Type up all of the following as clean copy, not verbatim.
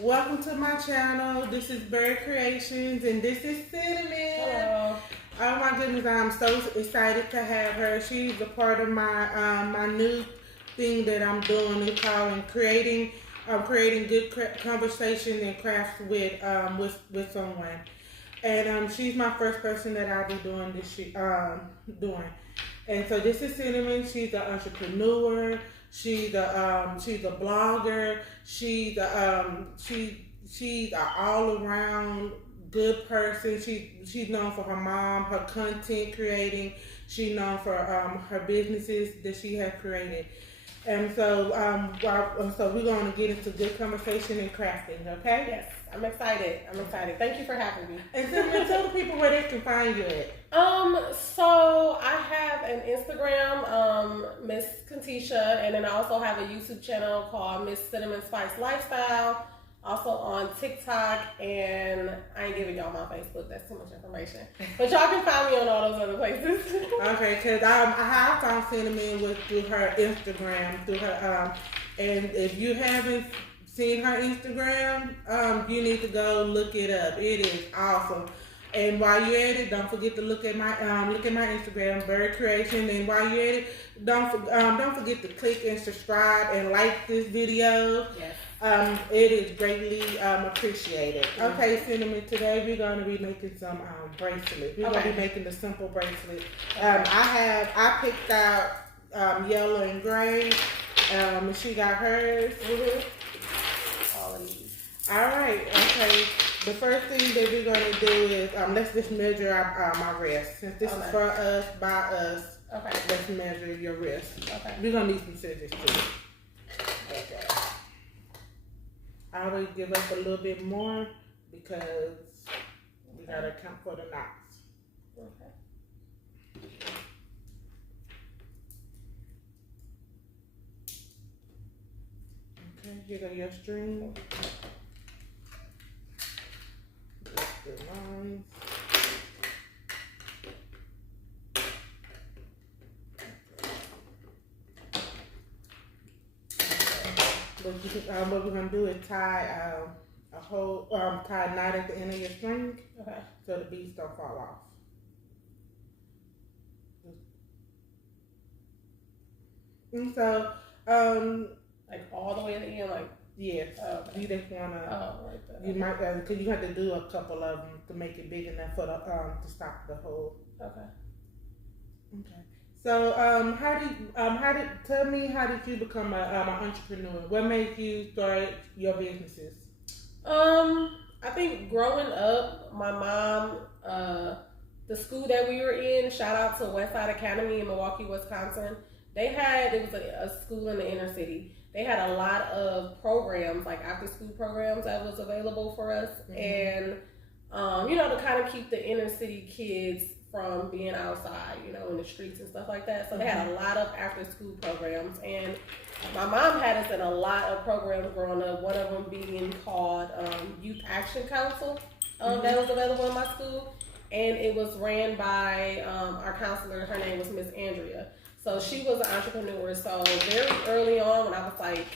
Welcome to my channel. This is Bird Creations and this is Cinnamon. Hello. Oh my goodness, I'm so excited to have her. She's a part of my my new thing that I'm doing. It's called creating good conversation and crafts with someone. And she's my first person that I'll be doing doing. And so this is Cinnamon. She's an entrepreneur. She's a blogger. She's an all around good person. She's known for her mom, her content creating. She's known for her businesses that she has created. And so so we're going to get into good conversation and crafting. Okay? Yes, I'm excited. Thank you for having me. And so tell the people where they can find you at. So I have an Instagram, Miss Contisha, and then I also have a YouTube channel called ms.cinnamon Spice Lifestyle. Also on TikTok, and I ain't giving y'all my Facebook. That's too much information. But y'all can find me on all those other places. Okay, because I found Cinnamon was through her Instagram, and if you haven't seen her Instagram, you need to go look it up. It is awesome. And while you're at it, don't forget to look at my Instagram, Bird Creation. And while you're at it, don't forget to click and subscribe and like this video. Yes. It is greatly appreciated. Okay, Cinnamon, today we're going to be making some bracelets. We're going to be making the simple bracelet. I picked out yellow and gray. And she got hers. All of these. All right. Okay. The first thing that we're going to do is let's just measure my wrist. Since this is for us, by us. Okay. Let's measure your wrist. Okay. We're going to need some scissors too. Okay. I always give us a little bit more because we got to account for the knots. Okay. Okay, here go your string. The lines. What we're gonna do is tie tie a knot at the end of your string, Okay. so the beads don't fall off. And so, Like all the way to the end, like. yes, Okay. you just wanna. Right there. You might because you have to do a couple of them to make it big enough for the to stop the hole. Okay. Okay. So tell me, how did you become an entrepreneur? What made you start your businesses? I think growing up, my mom, the school that we were in, shout out to Westside Academy in Milwaukee, Wisconsin. It was a school in the inner city. They had a lot of programs, like after school programs that was available for us. And, to kind of keep the inner city kids from being outside, in the streets and stuff like that. So they had a lot of after school programs. And my mom had us in a lot of programs growing up, one of them being called Youth Action Council that was available in my school. And it was ran by our counselor. Her name was Miss Andrea. So she was an entrepreneur. So very early on, when I was like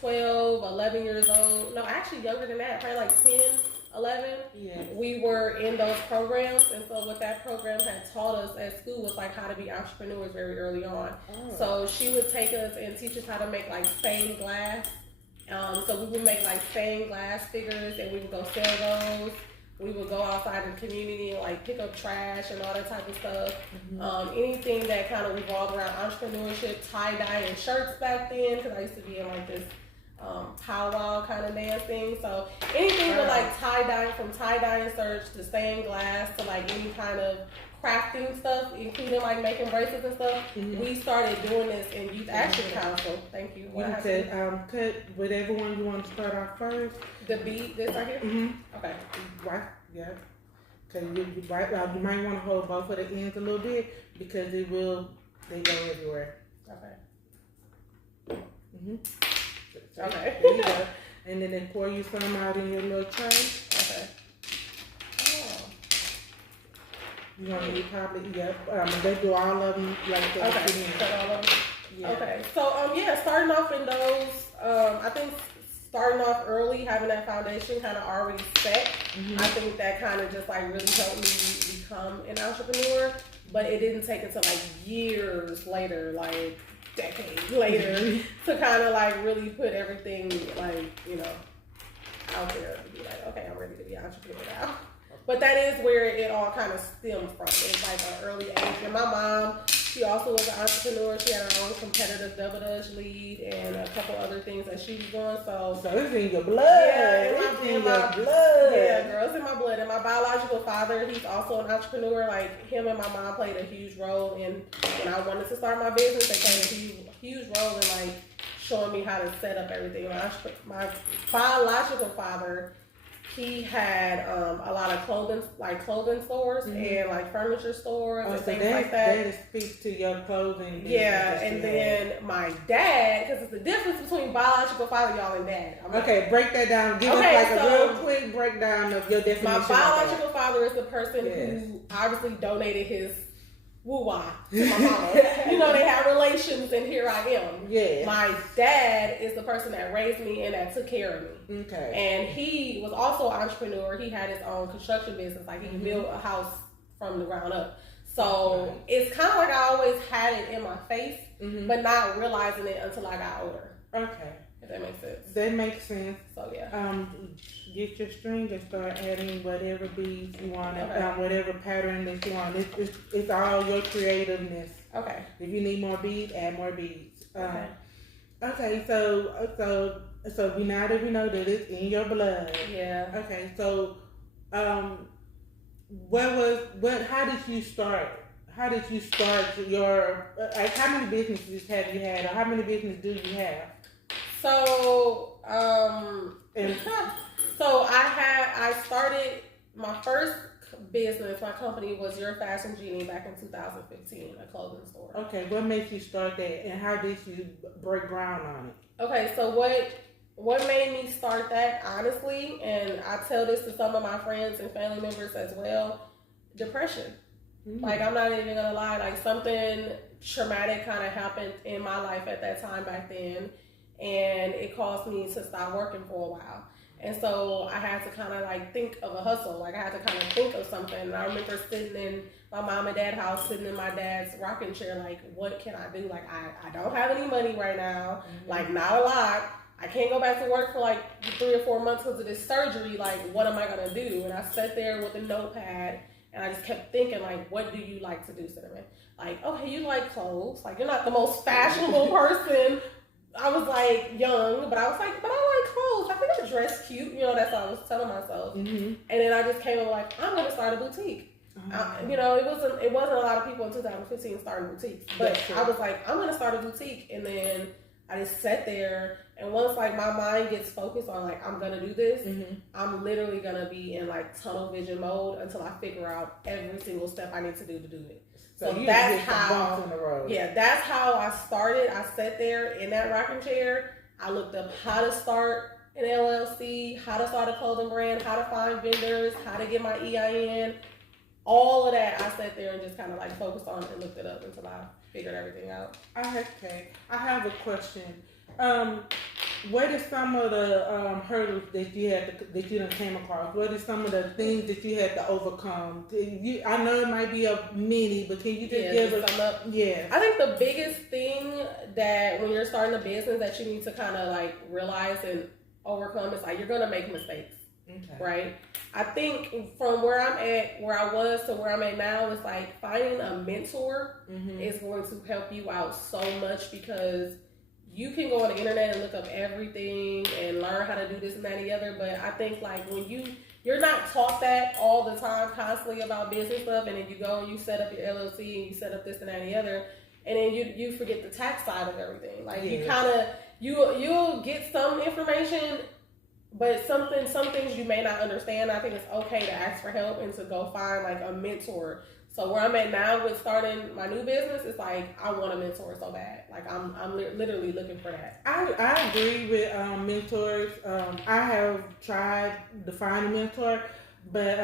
12, 11 years old, no, actually younger than that, probably like 10, 11, we were in those programs. And so what that program had taught us at school was like how to be entrepreneurs very early on. So she would take us and teach us how to make like stained glass. So we would make like stained glass figures and we would go sell those. We would go outside in the community and like pick up trash and all that type of stuff. Anything that kind of revolved around entrepreneurship, tie-dye and shirts back then, because I used to be in like this powwow kind of dance thing. So anything with like tie-dye, from tie-dye shirts to stained glass to like any kind of crafting stuff, including like making bracelets and stuff. We started doing this in Youth Action Council. Thank you. You said cut with everyone. You want to start off first? The beat, this right here? Okay. Right, yeah. Because you might want to hold both of the ends a little bit because they go everywhere. Okay. Okay. There you go. And then they pour you some out in your little tray. Okay. You're going to need probably, they do all of them like that. Okay. Cut all of them? Yeah. Okay. So, starting off in those, I think starting off early, having that foundation kind of already set, I think that kind of just like really helped me become an entrepreneur. But it didn't take until like years later, like decades later, to kind of like really put everything like, you know, out there to be like, okay, I'm ready to be an entrepreneur now. But that is where it all kind of stems from. It's like an early age. And my mom, she also was an entrepreneur. She had her own competitive double dutch lead and a couple other things that she was doing. So it's in your blood. Yeah, it's in your blood. Yeah, girl, it's in my blood. And my biological father, he's also an entrepreneur. Like, him and my mom played a huge role in when I wanted to start my business. They played a huge role in like showing me how to set up everything. My biological father, he had a lot of clothing stores and like furniture stores and things like that. That speaks to your clothing. Yeah, and then my dad, because it's the difference between biological father, y'all, and dad. Okay, break that down. Give us like a real quick breakdown of your definition. My biological father is the person who obviously donated his woo-wah to my mama. You know, they have relations, and here I am. Yeah. My dad is the person that raised me and that took care of me. Okay. And he was also an entrepreneur. He had his own construction business. Like, he built a house from the ground up. So it's kind of like I always had it in my face, but not realizing it until I got older. Okay. If that makes sense. That makes sense. So yeah. Get your string and start adding whatever beads you want, whatever pattern that you want. It's all your creativeness. Okay. If you need more beads, add more beads. Okay. So now that we know that it's in your blood. Yeah. Okay. So, how did you start? How did you start your? How many businesses have you had, or how many businesses do you have? So, so I started my first business. My company was Your Fashion Genie back in 2015, a clothing store. Okay, what made you start that, and how did you break ground on it? Okay, so what made me start that, honestly, and I tell this to some of my friends and family members as well, depression. Like, I'm not even gonna lie, like something traumatic kind of happened in my life at that time back then, and it caused me to stop working for a while. And so I had to kind of like think of a hustle. Like, I had to kind of think of something. And I remember sitting in my mom and dad's house, sitting in my dad's rocking chair, like, what can I do? Like, I don't have any money right now, like, not a lot. I can't go back to work for like 3 or 4 months because of this surgery. Like, what am I gonna do? And I sat there with a notepad and I just kept thinking, like, what do you like to do, Cinnamon? Like, okay, you like clothes. Like, you're not the most fashionable person. I was like young, but I was like, but I like clothes. I think I dress cute. You know, that's what I was telling myself. And then I just came up like, I'm gonna start a boutique. You know, it wasn't a lot of people in 2015 starting boutiques, but I was like, I'm gonna start a boutique. And then I just sat there, and once like my mind gets focused on like, I'm gonna do this, I'm literally gonna be in like tunnel vision mode until I figure out every single step I need to do it. So that's how, that's how I started. I sat there in that rocking chair. I looked up how to start an LLC, how to start a clothing brand, how to find vendors, how to get my EIN, all of that. I sat there and just kind of like focused on it and looked it up until I figured everything out. Okay, I have a question. What is some of the hurdles that you done came across? What is some of the things that you had to overcome? I know it might be a many, but can you just give us sum up? Yeah. I think the biggest thing that when you're starting a business that you need to kind of like realize and overcome is like, you're gonna make mistakes. Right? I think from where I'm at, where I was to where I'm at now, it's like finding a mentor is going to help you out so much, because you can go on the internet and look up everything and learn how to do this and that and the other. But I think like when you're not taught that all the time, constantly about business stuff, and then you go and you set up your LLC and you set up this and that and the other, and then you forget the tax side of everything. Like you kind of you'll get some information, but some things you may not understand. I think it's okay to ask for help and to go find like a mentor. So where I'm at now with starting my new business, it's like I want a mentor so bad. Like I'm literally looking for that. I agree with mentors. I have tried to find a mentor, but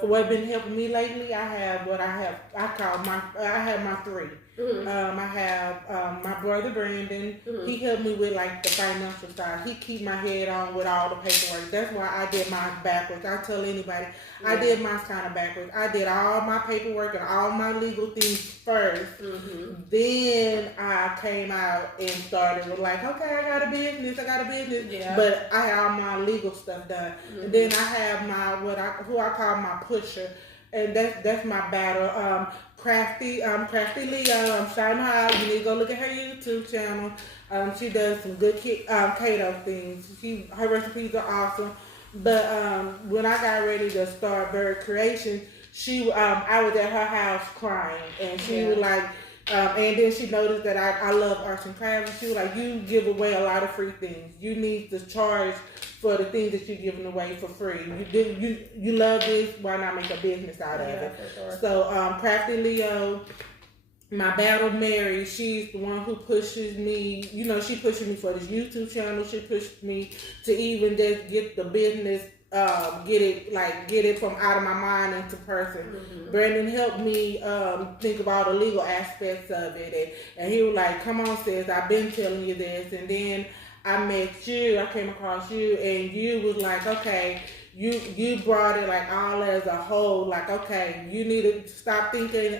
for what's been helping me lately, I have what I call I have my three. I have my brother Brandon. He helped me with like the financial side. He keep my head on with all the paperwork. That's why I did mine backwards. I tell anybody I did mine kind of backwards. I did all my paperwork and all my legal things first. Then I came out and started with like, okay, I got a business. Yeah. But I have all my legal stuff done. And then I have my who I call my pusher. And that's my battle. Crafty Leo. I'm shouting her out. You need to go look at her YouTube channel. She does some good keto things. Her recipes are awesome. But when I got ready to start Bird Creation, I was at her house crying, and she was like, and then she noticed that I love arts and crafts, and she was like, you give away a lot of free things. You need to charge for the things that you're giving away for free. You love this, why not make a business out of it? For sure. So Crafty Leo, my battle Mary, she's the one who pushes me. You know, she pushes me for this YouTube channel. She pushed me to even just get the business, get it from out of my mind into person. Brandon helped me think of all the legal aspects of it, and he was like, "Come on, sis, I've been telling you this." And then I met you. I came across you, and you was like, "Okay." You brought it like all as a whole. Like, okay, you need to stop thinking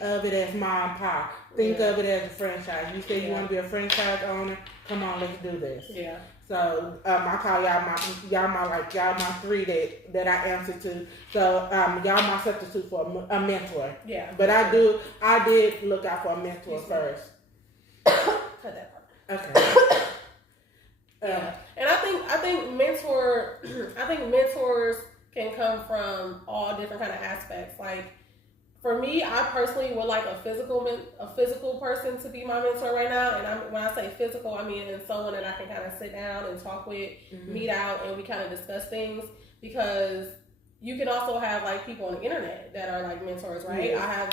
of it as mom and pop. Think of it as a franchise. You say you want to be a franchise owner. Come on, let's do this. Yeah. So I call y'all my three that I answer to. So y'all my substitute for a mentor. Yeah. But I did look out for a mentor first. Cut that part. Okay. Yeah. And I think mentors can come from all different kind of aspects. Like, for me, I personally would like a physical person to be my mentor right now. And when I say physical, I mean someone that I can kind of sit down and talk with, meet out, and we kind of discuss things. Because you can also have like people on the internet that are like mentors, right? Yes. I have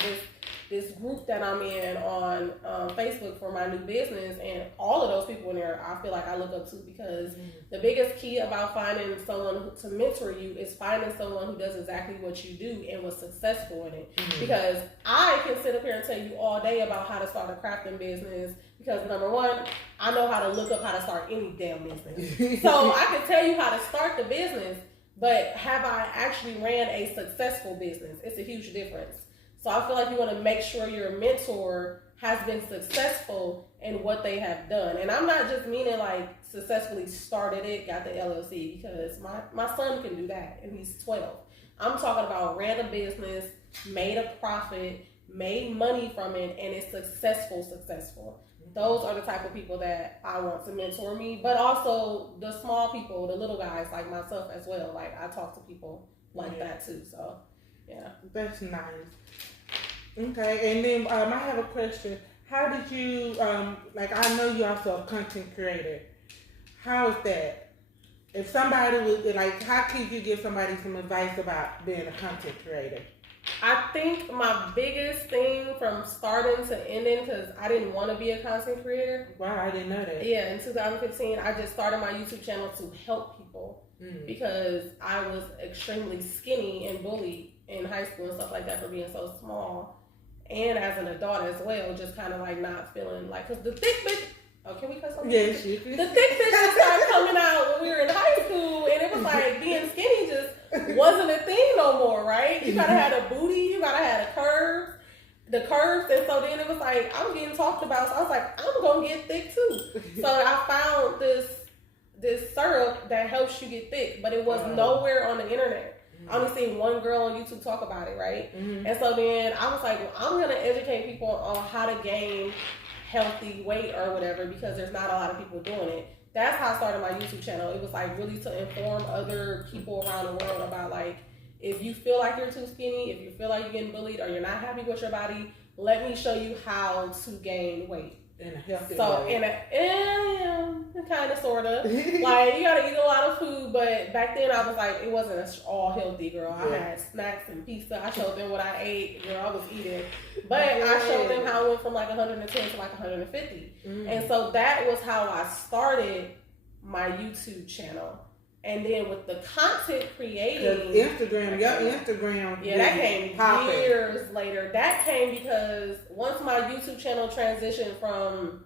this group that I'm in on Facebook for my new business, and all of those people in there I feel like I look up to, because the biggest key about finding someone to mentor you is finding someone who does exactly what you do and was successful in it. Because I can sit up here and tell you all day about how to start a crafting business, because number one, I know how to look up how to start any damn business. So I can tell you how to start the business, but have I actually ran a successful business? It's a huge difference. So I feel like you want to make sure your mentor has been successful in what they have done. And I'm not just meaning like successfully started it, got the LLC, because my son can do that and he's 12. I'm talking about ran a business, made a profit, made money from it, and it's successful. Those are the type of people that I want to mentor me, but also the small people, the little guys like myself as well. Like, I talk to people like that too. So, yeah. That's nice. Okay, and then I have a question. How did you, I know you're also a content creator. How is that? If somebody was, how could you give somebody some advice about being a content creator? I think my biggest thing from starting to ending, because I didn't want to be a content creator. Wow, I didn't know that. Yeah, in 2015, I just started my YouTube channel to help people because I was extremely skinny and bullied in high school and stuff like that for being so small. And as an adult as well, just kind of like not feeling like, because the thick bitch, can we cuss on this? Yes, you can. The thick bitches started coming out when we were in high school, and it was like being skinny just wasn't a thing no more, right? You gotta have a booty, you gotta have the curves, and so then it was like, I'm getting talked about, so I was like, I'm gonna get thick too. So I found this syrup that helps you get thick, but it was nowhere on the internet. I only seen one girl on YouTube talk about it, right? And so then I was like, well, I'm gonna educate people on how to gain healthy weight or whatever, because there's not a lot of people doing it. That's how I started my YouTube channel. It was like really to inform other people around the world about, like, if you feel like you're too skinny, if you feel like you're getting bullied or you're not happy with your body, let me show you how to gain weight. In a healthy way. Kind of, sort of. Like, you gotta eat a lot of food, but back then I was like, it wasn't all healthy, girl. I had snacks and pizza. I showed them what I ate, girl. I was eating. But I showed them how I went from like 110 to like 150. And so that was how I started my YouTube channel. And then with the content creating, Instagram, that came popping. years later. That came because once my YouTube channel transitioned from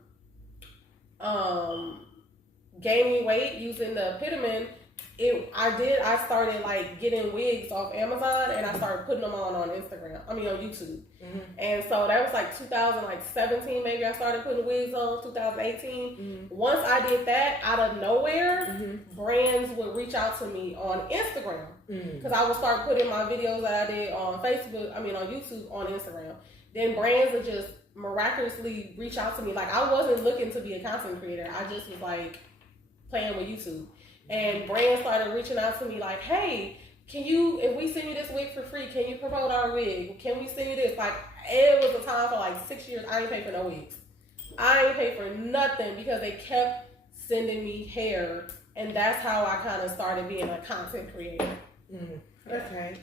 gaining weight using the epitomin, I started like getting wigs off Amazon, and I started putting them on Instagram. On YouTube. Mm-hmm. And so that was like 2017, maybe I started putting wigs on. 2018. Mm-hmm. Once I did that, out of nowhere, brands would reach out to me on Instagram because I would start putting my videos that I did on Facebook. On YouTube on Instagram. Then brands would just miraculously reach out to me. Like I wasn't looking to be a content creator. I just was like playing with YouTube. And brands started reaching out to me like, hey, if we send you this wig for free, can you promote our wig? Can we send you this? Like, it was a time for like 6 years, I ain't paid for no wigs. I ain't paid for nothing because they kept sending me hair. And that's how I kind of started being a content creator. Okay.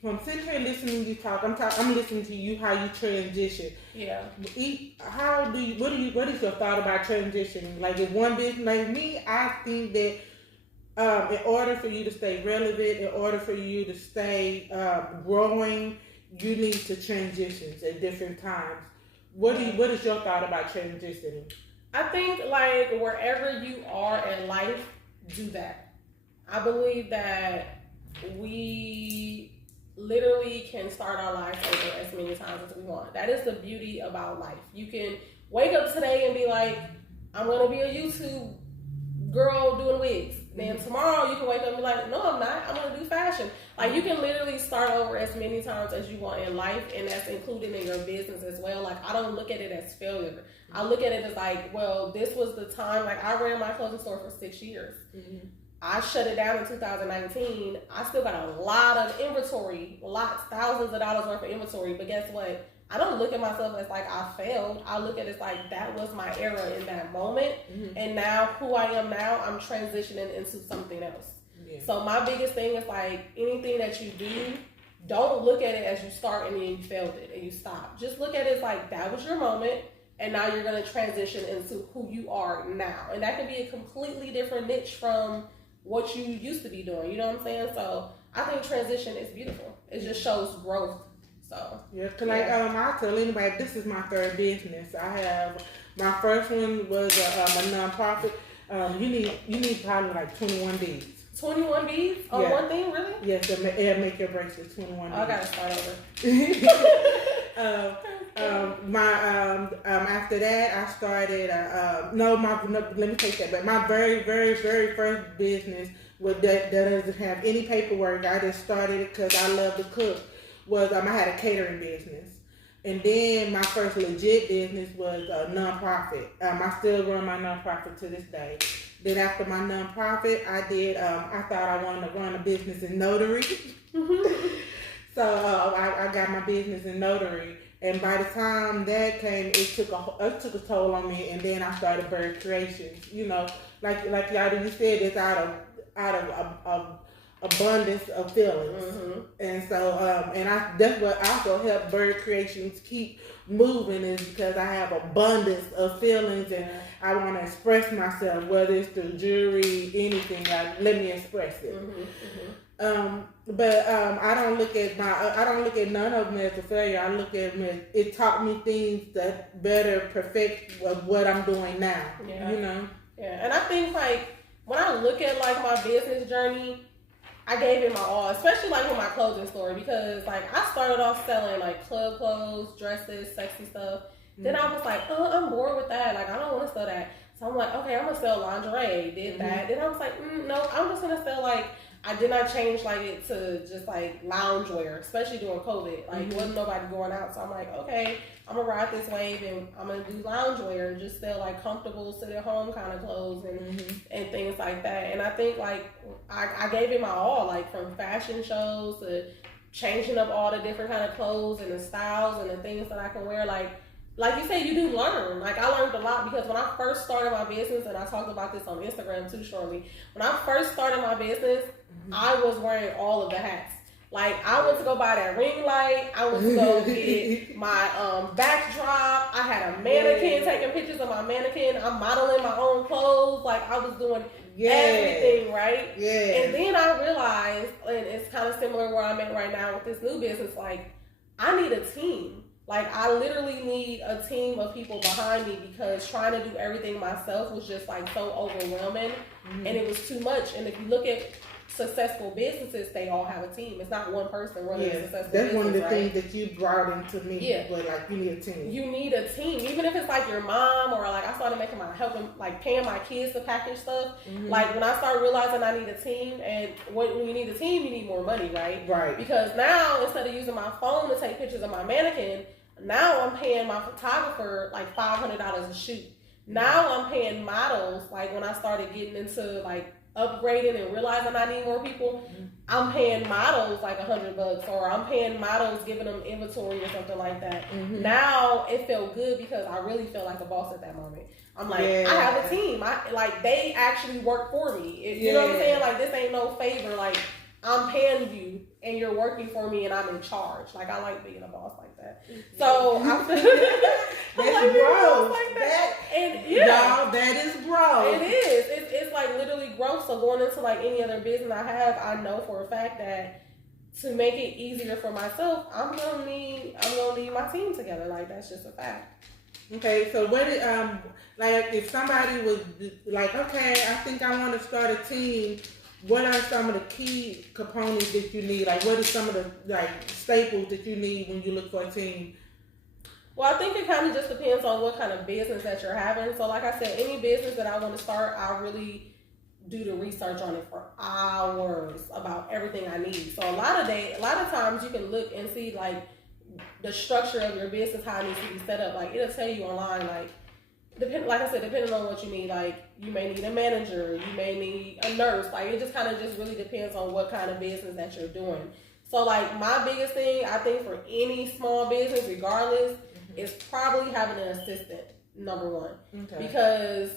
From sitting here listening to you talk, I'm listening to you how you transition. Yeah. What is your thought about transitioning? Like if one business, like me, I think that in order for you to stay relevant, in order for you to stay growing, you need to transition at different times. What is your thought about transitioning? I think like wherever you are in life, do that. I believe that we literally can start our lives over as many times as we want. That is the beauty about life. You can wake up today and be like, I'm going to be a YouTube girl doing wigs. Then tomorrow you can wake up and be like, no, I'm not. I'm going to do fashion. Like you can literally start over as many times as you want in life, and that's included in your business as well. Like I don't look at it as failure. I look at it as like, well, this was the time. Like I ran my clothing store for 6 years. I shut it down in 2019. I still got a lot of inventory, thousands of dollars worth of inventory. But guess what? I don't look at myself as like I failed. I look at it as like that was my era in that moment. And now who I am now, I'm transitioning into something else. Yeah. So my biggest thing is like anything that you do, don't look at it as you start and then you failed it and you stop. Just look at it as like that was your moment. And now you're going to transition into who you are now. And that can be a completely different niche from what you used to be doing. You know what I'm saying? So I think transition is beautiful. It just shows growth. So yeah, cause like I'll tell anybody, this is my third business. I have my first one was a nonprofit. You need probably like 21 beads. 21 beads on one thing, really? Yes, it'll make your bracelets 21 beads. I gotta start over. After that, I started. Let me take that back. My very, very, very first business that doesn't have any paperwork. I just started it because I love to cook. I had a catering business, and then my first legit business was a nonprofit. I still run my nonprofit to this day. Then after my nonprofit, I thought I wanted to run a business in notary. So I got my business in notary. And by the time that came, it took a toll on me. And then I started Bird Creations. You know, like y'all you said, it's out of abundance of feelings. And so that's what also helped Bird Creations keep moving, is because I have abundance of feelings and I want to express myself, whether it's through jewelry, anything. Like, let me express it. But I don't look at none of them as a failure. I look at them as it taught me things that better perfect what I'm doing now. Yeah. You know. Yeah, and I think like when I look at like my business journey, I gave it my all, especially like with my clothing store, because like I started off selling like club clothes, dresses, sexy stuff. Then I was like, oh, I'm bored with that. Like I don't want to sell that. So I'm like, okay, I'm gonna sell lingerie. Did that. Then I was like, no, I'm just gonna sell like. I did not change like it to just like loungewear, especially during COVID. Like wasn't nobody going out, so I'm like, okay, I'm gonna ride this wave and I'm gonna do loungewear and just sell like comfortable sit at home kind of clothes and things like that. And I think like I gave it my all, like from fashion shows to changing up all the different kind of clothes and the styles and the things that I can wear. Like you say, you do learn. Like I learned a lot because when I first started my business, and I talked about this on Instagram too shortly. When I first started my business, I was wearing all of the hats. Like I went to go buy that ring light. I went to go get my backdrop. I had a mannequin taking pictures of my mannequin. I'm modeling my own clothes. clothes. Like I was doing everything, right? Yeah. And then I realized, and it's kind of similar where I'm at right now with this new business, like I need a team. Like I literally need a team of people behind me because trying to do everything myself was just like so overwhelming and it was too much. And if you look at successful businesses, they all have a team. It's not one person running a successful business. That's one of the things that you brought into me. Yeah. But like you need a team. You need a team. Even if it's like your mom or like I started helping like paying my kids to package stuff. Like when I started realizing I need a team, and when you need a team, you need more money, right? Right. Because now instead of using my phone to take pictures of my mannequin, now I'm paying my photographer like $500 a shoot. Now I'm paying models, like when I started getting into like upgrading and realizing I need more people, I'm paying models like $100, or I'm paying models giving them inventory or something like that. Now it felt good because I really felt like a boss at that moment. I'm like, I have a team. Like they actually work for me. You know what I'm saying? Like this ain't no favor. Like I'm paying you and you're working for me and I'm in charge. Like I like being a boss like that. So I'm that's growth. Like that. And y'all, that is growth. It is. It's like literally growth. So going into like any other business I have, I know for a fact that to make it easier for myself, I'm gonna need my team together. Like that's just a fact. Okay, so what like if somebody was like, okay, I think I want to start a team, what are some of the key components that you need? Like what are some of the like staples that you need when you look for a team? Well, I think it kind of just depends on what kind of business that you're having. So like I said, any business that I want to start, I really do the research on it for hours about everything I need. So a lot of times you can look and see like the structure of your business, how it needs to be set up. Like it'll tell you online, like depending on what you need. Like you may need a manager, you may need a nurse. Like it just kind of just really depends on what kind of business that you're doing. So like my biggest thing, I think for any small business, regardless, is probably having an assistant, number one. Okay. Because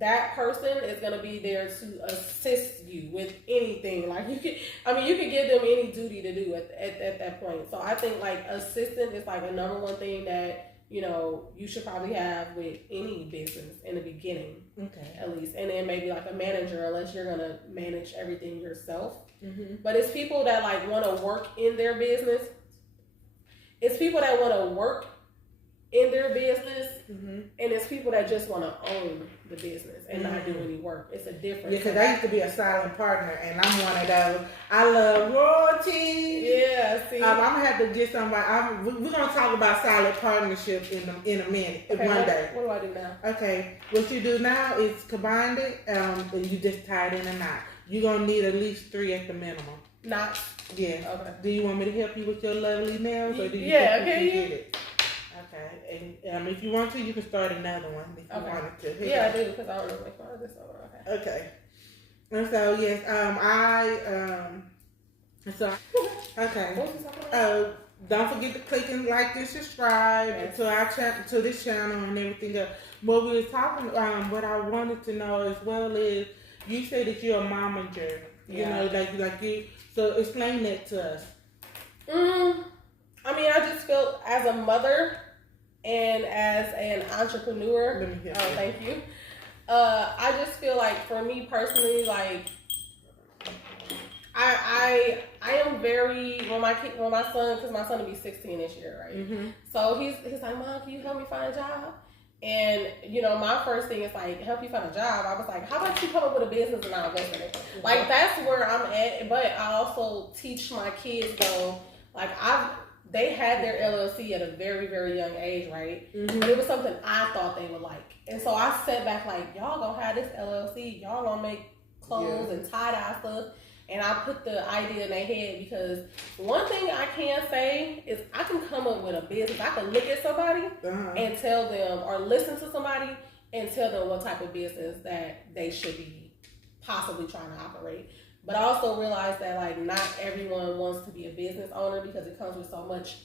that person is going to be there to assist you with anything. Like you can give them any duty to do at that point. So I think like assistant is like a number one thing that, you know, you should probably have with any business in the beginning. Okay. At least. And then maybe like a manager, unless you're going to manage everything yourself. But it's people that like want to work in their business. It's people that want to work in their business, and it's people that just want to own the business and not do any work. It's a difference. Yeah, because I used to be a silent partner, and I'm one of those. I love royalty. Yeah, see. I'm gonna have to get somebody. We're gonna talk about silent partnership in a minute, okay, one day. What do I do now? Okay, what you do now is combine it, and you just tie it in a knot. You're gonna need at least 3 at the minimum. Knots. Yeah. Okay. Do you want me to help you with your lovely nails, or do you think you can get it? Okay, and if you want to, you can start another one if you wanted to. Here yeah, I do, because I don't know which one this over. Okay. And so yes, okay. Don't forget to click and like and subscribe to our to this channel and everything else. What we were talking, what I wanted to know as well is, you say that you're a momager. You know, like you. So explain that to us. I mean, I just feel as a mother and as an entrepreneur. Thank you. I just feel like for me personally, like I am very when my son, because my son will be 16 this year, right? So he's like, Mom, can you help me find a job? And you know, my first thing is like, help you find a job. I was like, how about you come up with a business and I'll invest in it? Like that's where I'm at. But I also teach my kids though, like they had their LLC at a very, very young age, right? But it was something I thought they would like. And so I sat back like, y'all gonna have this LLC, y'all gonna make clothes and tie-dye stuff. And I put the idea in their head, because one thing I can say is I can come up with a business. I can look at somebody and tell them, or listen to somebody and tell them what type of business that they should be possibly trying to operate. But I also realize that like not everyone wants to be a business owner, because it comes with so much.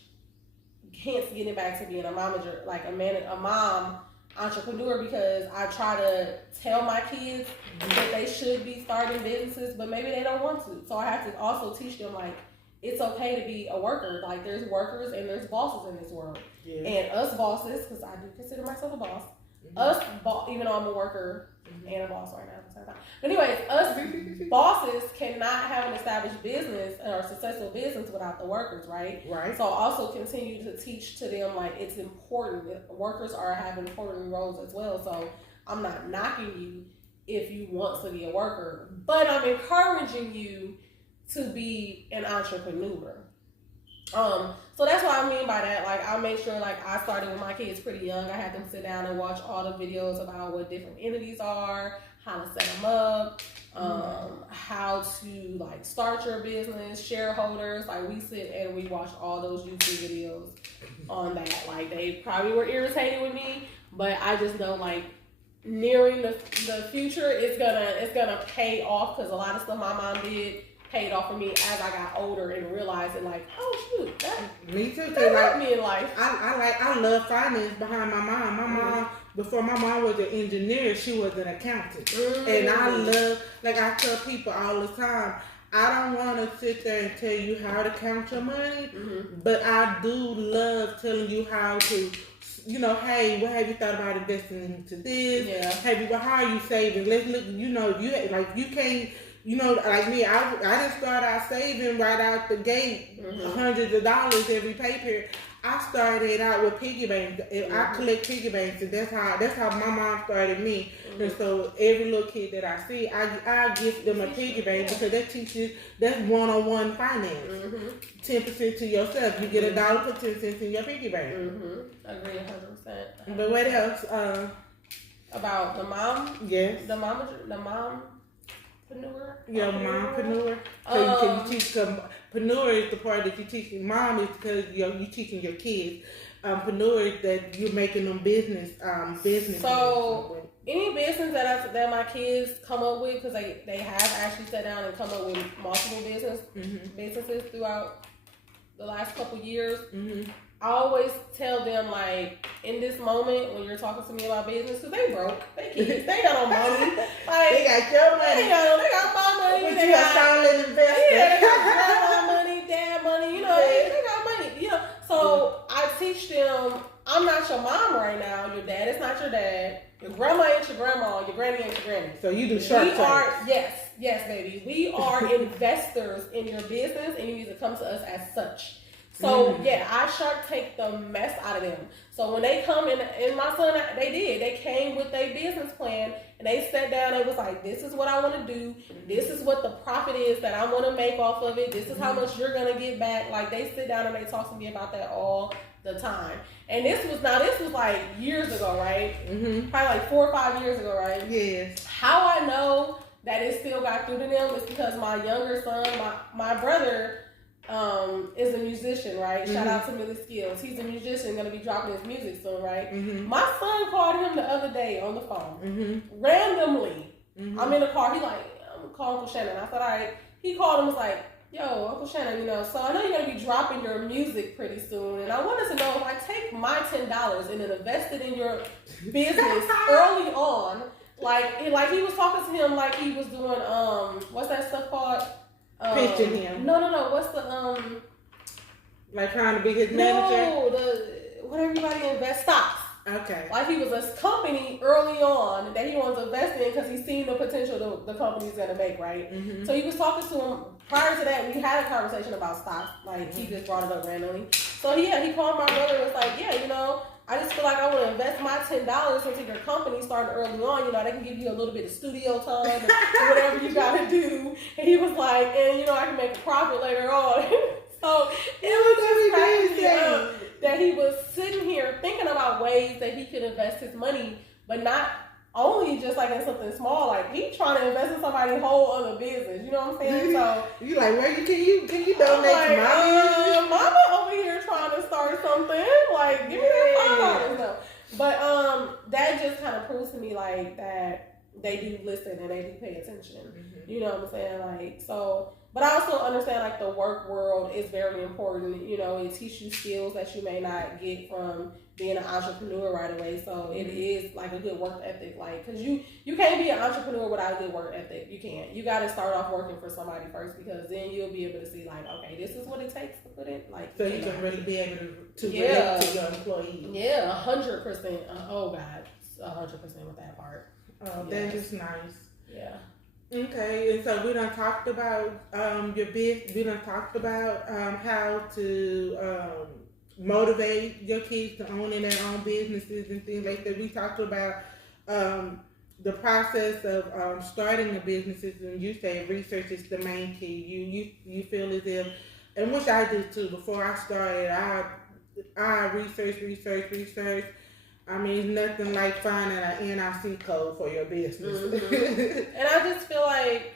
Hence, getting back to being a momager, like a mom entrepreneur, because I try to tell my kids that they should be starting businesses, but maybe they don't want to. So I have to also teach them like it's okay to be a worker. Like there's workers and there's bosses in this world, and us bosses, because I do consider myself a boss. Us, even though I'm a worker and a boss right now at the same time. But anyways, us bosses cannot have an established business or successful business without the workers, right? Right. So also continue to teach to them like it's important. Workers are having important roles as well. So I'm not knocking you if you want to be a worker, but I'm encouraging you to be an entrepreneur. So that's what I mean by that. Like, I make sure, like, I started with my kids pretty young. I had them sit down and watch all the videos about what different entities are, how to set them up, how to, like, start your business, shareholders. Like, we sit and we watch all those YouTube videos on that. Like, they probably were irritated with me, but I just know, like, nearing the future, it's gonna pay off, because a lot of stuff my mom did paid off for me as I got older and realized it, like, oh shoot, that me too. That like helped me in life. I love finance behind my mom. My mom, before my mom was an engineer, she was an accountant, and I love, like I tell people all the time, I don't want to sit there and tell you how to count your money, but I do love telling you how to. You know, hey, what have you thought about investing into this? Yeah. How are you saving? Let's look. You know, you can't. You know, like me, I didn't start out saving right out the gate, hundreds of dollars every pay period. I started out with piggy banks. I collect piggy banks, and that's how my mom started me. And so every little kid that I see, I give them a piggy bank, because that teaches, that's one-on-one finance. 10% to yourself. You get $1 for 10 cents in your piggy bank. Agree 100%. But what else? About the mom? Yes. The mompreneur? Yeah, mompreneur. So you teach them. Preneur is the part that you teach. Mom is because you're teaching your kids. Preneur is that you're making them business. So any business that my kids come up with, because they have actually sat down and come up with multiple businesses throughout the last couple years. I always tell them, like, in this moment when you're talking to me about business, because they broke, they kids, they got no money. Like, they got your money. They got my money. But you a solid investor. Yeah, they got grandma money, dad money. You know, they got money. You know, so I teach them, I'm not your mom right now. Your dad is not your dad. Your grandma ain't your grandma. Your granny ain't your granny. So you do shark tanks. Yes, baby. We are investors in your business, and you need to come to us as such. So, I Shark Tank the mess out of them. So, when they come in, and my son, they came with their business plan, and they sat down and was like, this is what I want to do. This is what the profit is that I want to make off of it. This is how much you're going to get back. Like, they sit down and they talk to me about that all the time. And this was like years ago, right? Probably like 4 or 5 years ago, right? Yes. How I know that it still got through to them is because my younger son, my brother, is a musician, right? Shout out to Millie Skills. He's a musician, gonna be dropping his music soon, right? My son called him the other day on the phone, randomly. I'm in the car. He like, I'm calling Uncle Shannon. I said, all right. He called him, was like, yo, Uncle Shannon, you know, so I know you're gonna be dropping your music pretty soon, and I wanted to know if I take my $10 and then invest it in your business early on, like he was talking to him like he was doing what's that stuff called? Pitching him. No. What's the like trying to be his manager? No, what everybody invests stocks. Okay. Like he was a company early on that he wanted to invest in because he's seen the potential the company's gonna make, right? So he was talking to him. Prior to that, we had a conversation about stocks. Like he just brought it up randomly. So he called my brother and was like, yeah, you know, I just feel like I want to invest my $10 into your company starting early on. You know, they can give you a little bit of studio time or whatever you got to do. And he was like, and you know, I can make a profit later on. So it was just crazy that he was sitting here thinking about ways that he could invest his money, but not only just like in something small. Like he trying to invest in somebody's whole other business. You know what I'm saying? So you like, where can you donate like, to my business? Mama over here trying to start something. Like, give me that $5. No. But that just kind of proves to me like that they do listen and they do pay attention. You know what I'm saying? Like so. But I also understand like the work world is very important. You know, it teaches you skills that you may not get from being an entrepreneur right away. So it is like a good work ethic. Like, cause you can't be an entrepreneur without a good work ethic. You can't. You got to start off working for somebody first, because then you'll be able to see like, okay, this is what it takes to put it. Like, so you can really be able to relate to your employees. Yeah, 100%. Oh God, 100% with that part. Oh, that is nice. Yeah. Okay, and so we done talked about your business. We done talked about how to motivate your kids to owning their own businesses and things like that. We talked about the process of starting a businesses, and you say research is the main key. You feel as if, and which I do too. Before I started, I research. I mean, nothing like finding an NIC code for your business. Mm-hmm. And I just feel like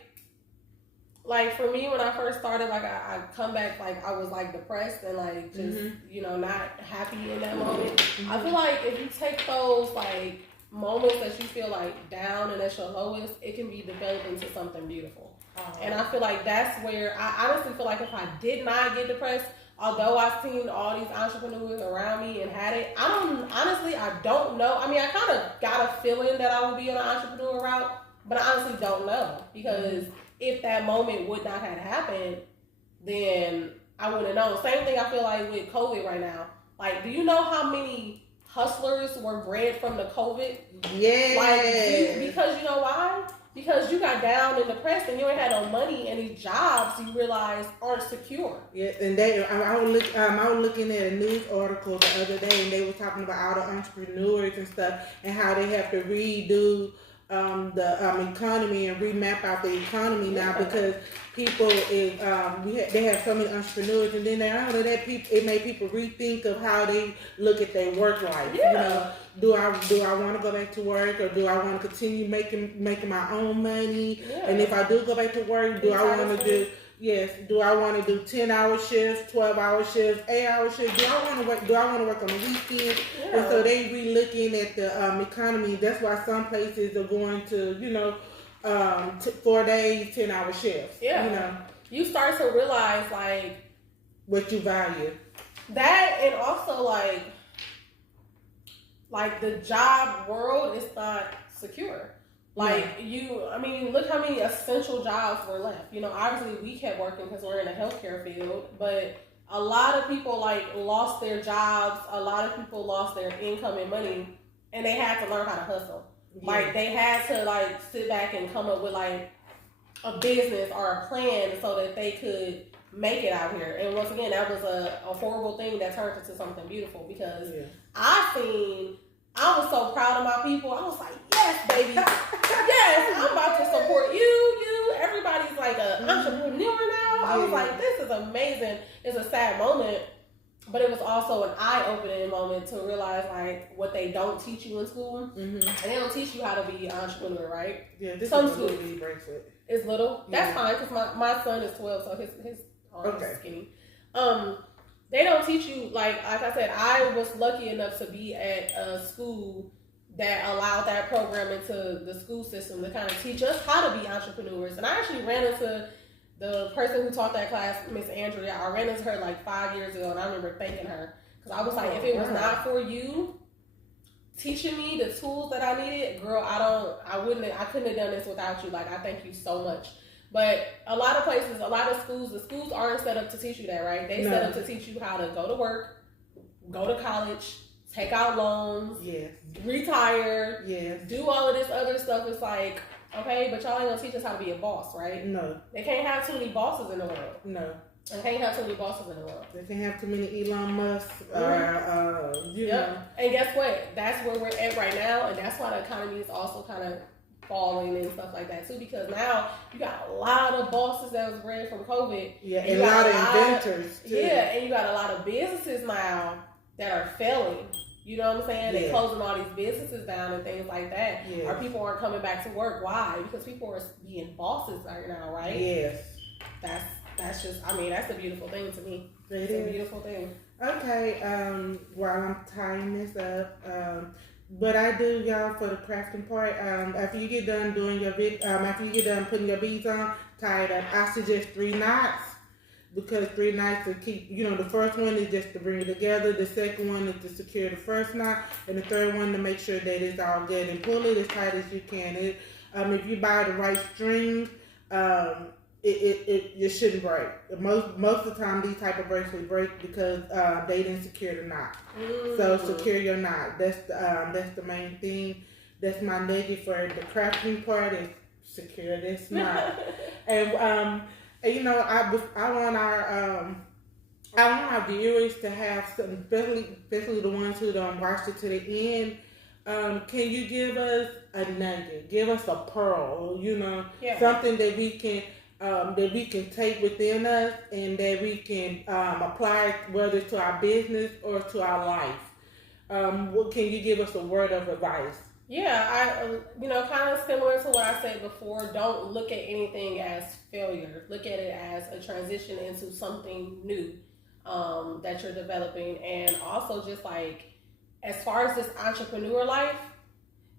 for me, when I first started, like I come back, like I was like depressed and like just, not happy in that moment. Mm-hmm. I feel like if you take those like moments that you feel like down and at your lowest, it can be developed into something beautiful. And I feel like that's where I honestly feel like if I did not get depressed, although I've seen all these entrepreneurs around me and had it, I don't know. I mean, I kind of got a feeling that I would be on an entrepreneur route, but I honestly don't know. Because if that moment would not have happened, then I wouldn't know. Same thing I feel like with COVID right now. Like, do you know how many hustlers were bred from the COVID? Yeah. Like, because you know why? Because you got down and depressed and you ain't had no money, and these jobs you realize aren't secure. Yeah, and I was looking at a news article the other day, and they were talking about all the entrepreneurs and stuff, and how they have to redo the economy and remap out the economy now because people they have so many entrepreneurs, and then it made people rethink of how they look at their work life. Yeah. Do I want to go back to work, or do I want to continue making my own money? Yeah. And if I do go back to work, do I want to do 10-hour shifts, 12-hour shifts, 8-hour shifts? Do I want to work on the weekend? Yeah. And so they re-looking at the economy. That's why some places are going to 4 days, 10-hour shifts. Yeah. You start to realize like what you value. That, and also like the job world is not secure. Like look how many essential jobs were left. Obviously we kept working because we're in the healthcare field, but a lot of people like lost their jobs. A lot of people lost their income and money, and they had to learn how to hustle. Yeah. Like they had to like sit back and come up with like a business or a plan so that they could make it out here. And once again, that was a horrible thing that turned into something beautiful because I was so proud of my people. I was like, yes, baby. Yes, I'm about to support you. Everybody's like an entrepreneur now. I was like, this is amazing. It's a sad moment, but it was also an eye-opening moment to realize like what they don't teach you in school. Mm-hmm. And they don't teach you how to be an entrepreneur, right? Yeah, this some is schools. Bracelet. It's little. That's fine because my son is 12, so his arm is skinny. They don't teach you, like I said, I was lucky enough to be at a school that allowed that program into the school system to kind of teach us how to be entrepreneurs. And I actually ran into the person who taught that class, Miss Andrea. I ran into her like 5 years ago, and I remember thanking her. Because I was like, if it was not for you teaching me the tools that I needed, girl, I couldn't have done this without you. Like, I thank you so much. But a lot of places, a lot of schools, the schools aren't set up to teach you that, right? They set up to teach you how to go to work, go to college, take out loans, retire, do all of this other stuff. It's like, okay, but y'all ain't gonna teach us how to be a boss, right? No. They can't have too many bosses in the world. No. They can't have too many bosses in the world. They can't have too many Elon Musk or, know. And guess what? That's where we're at right now, and that's why the economy is also kind of falling and stuff like that too, because now you got a lot of bosses that was bred from COVID. Yeah, and a lot of inventors too. Yeah, and you got a lot of businesses now that are failing. You know what I'm saying? They're closing all these businesses down and things like that. Yeah. Or people aren't coming back to work. Why? Because people are being bosses right now, right? Yes. That's just, that's a beautiful thing to me. It's a beautiful thing. Okay, while I'm tying this up, but I do, y'all, for the crafting part, after you get done doing your after you get done putting your beads on, tie it up. I suggest 3 knots, because 3 knots to keep, the first one is just to bring it together, the second one is to secure the first knot, and the third one to make sure that it's all good, and pull it as tight as you can. If you buy the right string, it shouldn't break. Most of the time, these type of bracelets break because they didn't secure the knot. So secure your knot. That's the main thing. That's my nugget for the crafting part is secure this month. And you know, I want our viewers to have some, especially the ones who don't watch it to the end. Can you give us a nugget? Give us a pearl, you know, something that we can take within us and that we can apply whether to our business or to our life. What can you give us a word of advice? Yeah, kind of similar to what I said before. Don't look at anything as failure. Look at it as a transition into something new that you're developing. And also just like, as far as this entrepreneur life,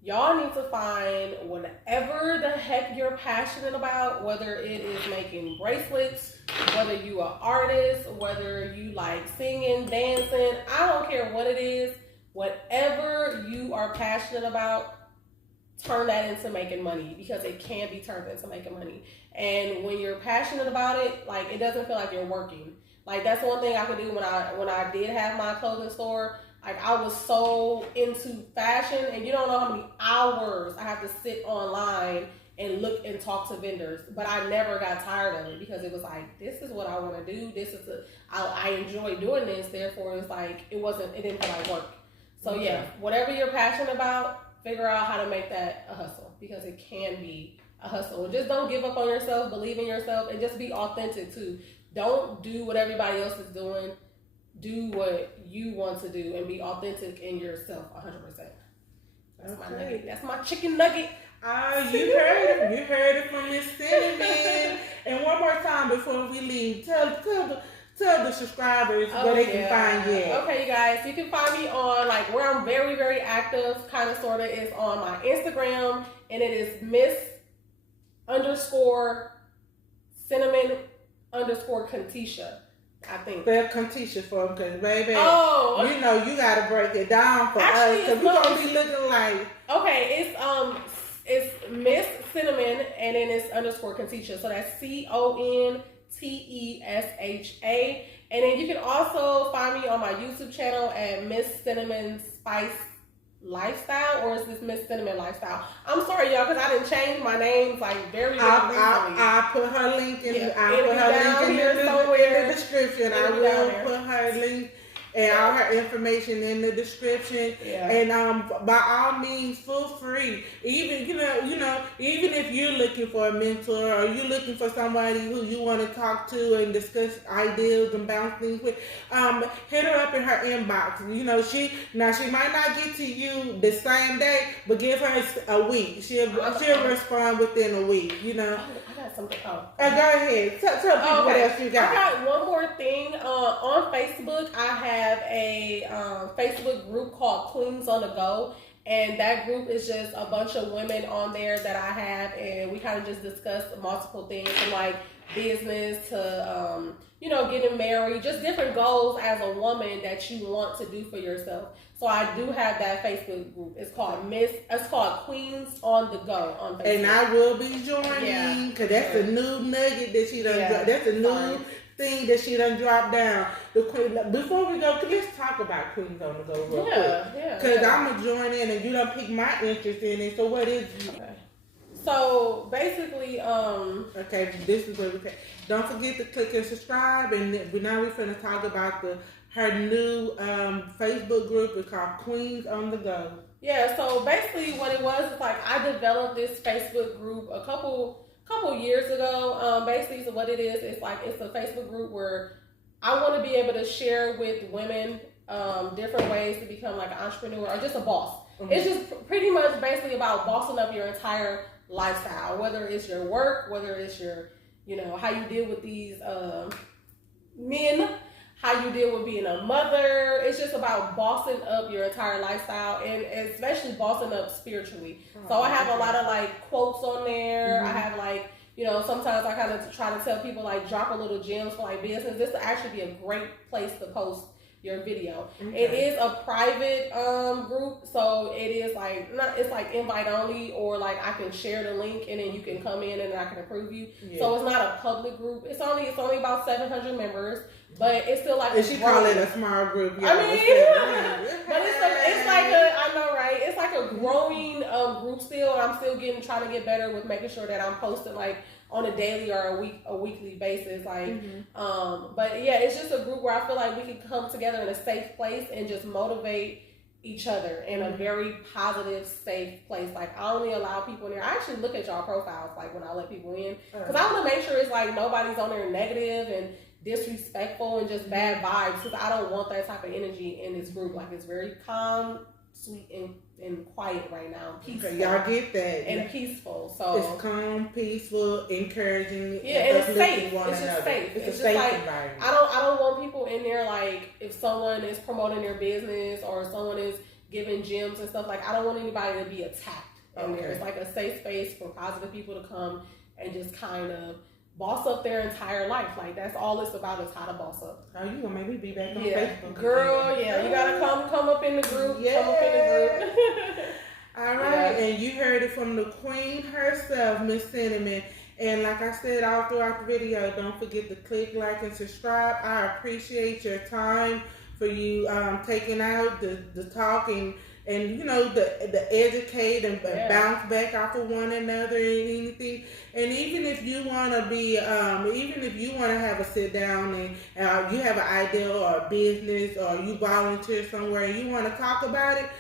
y'all need to find whatever the heck you're passionate about, whether it is making bracelets, whether you are an artist, whether you like singing, dancing, I don't care what it is. Whatever you are passionate about, turn that into making money, because it can be turned into making money. And when you're passionate about it, like, it doesn't feel like you're working. Like, that's one thing I could do when I did have my clothing store. Like, I was so into fashion, and you don't know how many hours I have to sit online and look and talk to vendors. But I never got tired of it, because it was like, this is what I want to do. I enjoy doing this. Therefore, it's like, it didn't feel like work. So yeah, whatever you're passionate about, figure out how to make that a hustle, because it can be a hustle. Just don't give up on yourself, believe in yourself, and just be authentic too. Don't do what everybody else is doing. Do what you want to do and be authentic in yourself 100%. That's my nugget. That's my chicken nugget. You heard it from Miss Cinnamon. And one more time before we leave, tell the subscribers where they can find you. Okay, you guys, you can find me on, like, where I'm very, very active, kind of, sort of, is on my Instagram, and it is ms.cinnamon_Kantisha. I think. Spell Kantisha for them, because, baby, you know you got to break it down for us, because we're going to be looking like... Okay, it's Miss Cinnamon, and then it's _Kantisha. So that's CONTESHA. And then you can also find me on my YouTube channel at Miss Cinnamon Spice Lifestyle, or is this Miss Cinnamon Lifestyle? I'm sorry, y'all, because I didn't change my names like very recently. I'll put her link in. The description. I will put her link and all her information in the description. Yeah. And by all means, feel free. Even even if you're looking for a mentor, or you're looking for somebody who you want to talk to and discuss ideas and bounce things with, hit her up in her inbox. You know, she might not get to you the same day, but give her a week. She'll respond within a week. You know. I got something. Go ahead. Tell people what else you got. I got one more thing. On Facebook, I have a Facebook group called Queens on the Go, and that group is just a bunch of women on there that I have, and we kind of just discuss multiple things, from like business to getting married, just different goals as a woman that you want to do for yourself. So I do have that Facebook group. It's called Queens on the Go on Facebook. And I will be joining, because that's a new nugget that she done. That's a new thing that she done dropped down. Before we go, let's talk about Queens on the Go real quick. Because I'm going to join in, and you done pick my interest in it. So what is it? Okay. So basically, okay, this is what we say. Don't forget to click and subscribe. And now we're going to talk about her new Facebook group. It's called Queens on the Go. Yeah, so basically what it was is, like, I developed this Facebook group a couple years ago. Basically, so what it is, it's like, it's a Facebook group where I want to be able to share with women different ways to become like an entrepreneur or just a boss. Mm-hmm. It's just pretty much basically about bossing up your entire lifestyle, whether it's your work, whether it's your, how you deal with these men, how you deal with being a mother. It's just about bossing up your entire lifestyle, and especially bossing up spiritually. So I have a lot of like quotes on there. Mm-hmm. I have like, sometimes I kind of try to tell people, like, drop a little gems for like business. This will actually be a great place to post your video. Okay. It is a private group, so it is like it's like invite only, or like I can share the link and then you can come in and I can approve you. Yeah. So it's not a public group. It's only about 700 members, but it's still like. And she call it a small group. Yeah, I mean, but it's like I know, right? It's like a growing group still, and I'm still trying to get better with making sure that I'm posting like on a daily or a weekly basis. Like, but yeah, it's just a group where I feel like we can come together in a safe place and just motivate each other in a very positive, safe place. Like, I only allow people in there. I actually look at y'all profiles like when I let people in, because I want to make sure it's like nobody's on there negative and disrespectful and just bad vibes, because I don't want that type of energy in this group. Like, it's very calm, sweet, and quiet right now. Peaceful. Okay, y'all get that. And peaceful. So it's calm, peaceful, encouraging. Yeah, and it's safe. It's just safe. It's a just safe like, environment. I don't want people in there like, if someone is promoting their business or someone is giving gems and stuff, like, I don't want anybody to be attacked in there. It's like a safe space for positive people to come and just kind of boss up their entire life. Like, that's all it's about, is how to boss up. Oh, you gonna make me be back on Facebook? Girl, you gotta come up in the group. Yeah. Come up in the group. All right, and you heard it from the queen herself, Miss Cinnamon. And like I said all throughout the video, don't forget to click like and subscribe. I appreciate your time for you taking out the talking and you know the educate and bounce back off of one another and anything. And even if you want to be, even if you want to have a sit down and you have an idea or a business or you volunteer somewhere and you want to talk about it,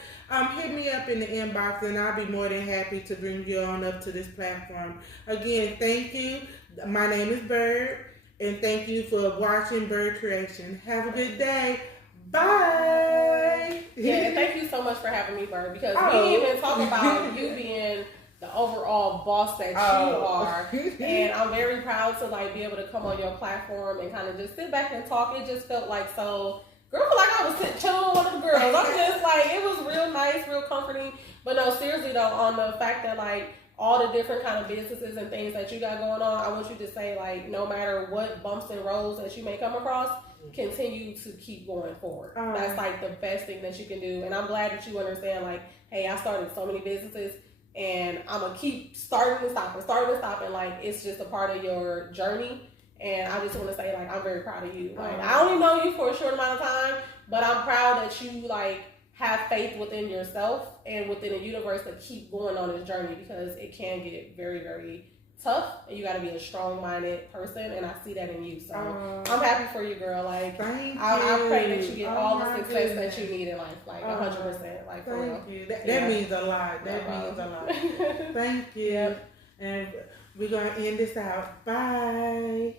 hit me up in the inbox and I'll be more than happy to bring you on up to this platform. Again, thank you. My name is Bird, and thank you for watching Bird Creation. Have a good day. Bye. Yeah, and thank you so much for having me, Bird, because we didn't even talk about you being the overall boss that you are. And I'm very proud to like be able to come on your platform and kind of just sit back and talk. It just felt like so... Girl, I feel like I was chilling with one of the girls. I'm just like, it was real nice, real comforting. But no, seriously though, on the fact that like all the different kind of businesses and things that you got going on, I want you to say like, no matter what bumps and roads that you may come across, continue to keep going forward. That's like the best thing that you can do. And I'm glad that you understand like, hey, I started so many businesses and I'm gonna keep starting and stopping. Like, it's just a part of your journey. And I just want to say, like, I'm very proud of you. Like, I only know you for a short amount of time, but I'm proud that you, like, have faith within yourself and within the universe to keep going on this journey, because it can get very, very tough. And you got to be a strong-minded person, and I see that in you. So I'm happy for you, girl. Like, I pray that you get all the success that you need in life, like 100%. Like, for real. Thank you. That means a lot. That means a lot. Thank you. And we're going to end this out. Bye.